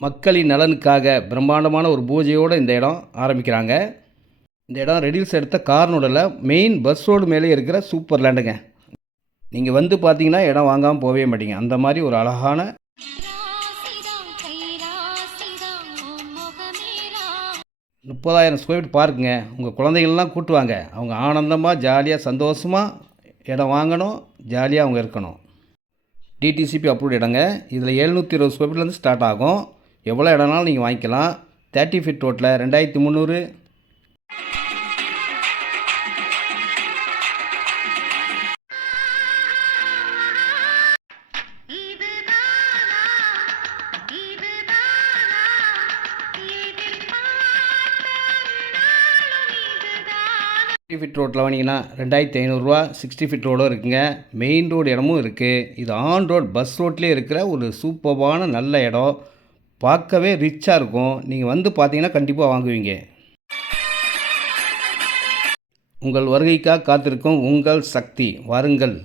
மக்களின் நலனுக்காக பிரம்மாண்டமான ஒரு பூஜையோடு இந்த இடம் ஆரம்பிக்கிறாங்க. இந்த இடம் ரெடில்ஸ் எடுத்த கார்னோடில் மெயின் பஸ் ரோடு மேலே இருக்கிற சூப்பர் லேண்டுங்க. நீங்கள் வந்து பார்த்தீங்கன்னா இடம் வாங்காமல் போகவே மாட்டீங்க. அந்த மாதிரி ஒரு அழகான 30,000 ஸ்கொயர் ஃபீட் பார்க்குங்க. உங்கள் குழந்தைகள்லாம் கூட்டுவாங்க. அவங்க ஆனந்தமாக ஜாலியாக சந்தோஷமாக இடம் வாங்கணும், ஜாலியாக அவங்க இருக்கணும். டிடிசிபி அப்ரூவ்ட் இடங்க. இதில் 720 ஸ்கொயர் ஃபீட்லேருந்து ஸ்டார்ட் ஆகும். எவ்வளோ இடம்னாலும் நீங்கள் வாங்கிக்கலாம். 30 ஃபீட் ரோட்டில் 2300. ஃபீட் ரோட்டில் வாங்கினீங்கன்னா 2500 60 ஃபீட் ரோடும் இருக்குங்க. மெயின் ரோடு இடமும் இருக்குது. இது ஆன் ரோட் பஸ் ரோட்லேயே இருக்கிற ஒரு சூப்பர்பான நல்ல இடம். பார்க்கவே ரிச்சாக இருக்கும். நீங்கள் வந்து பார்த்தீங்கன்னா கண்டிப்பாக வாங்குவீங்க. உங்கள் வருகைக்காக காத்திருக்கும் உங்கள் சக்தி. வாருங்கள்.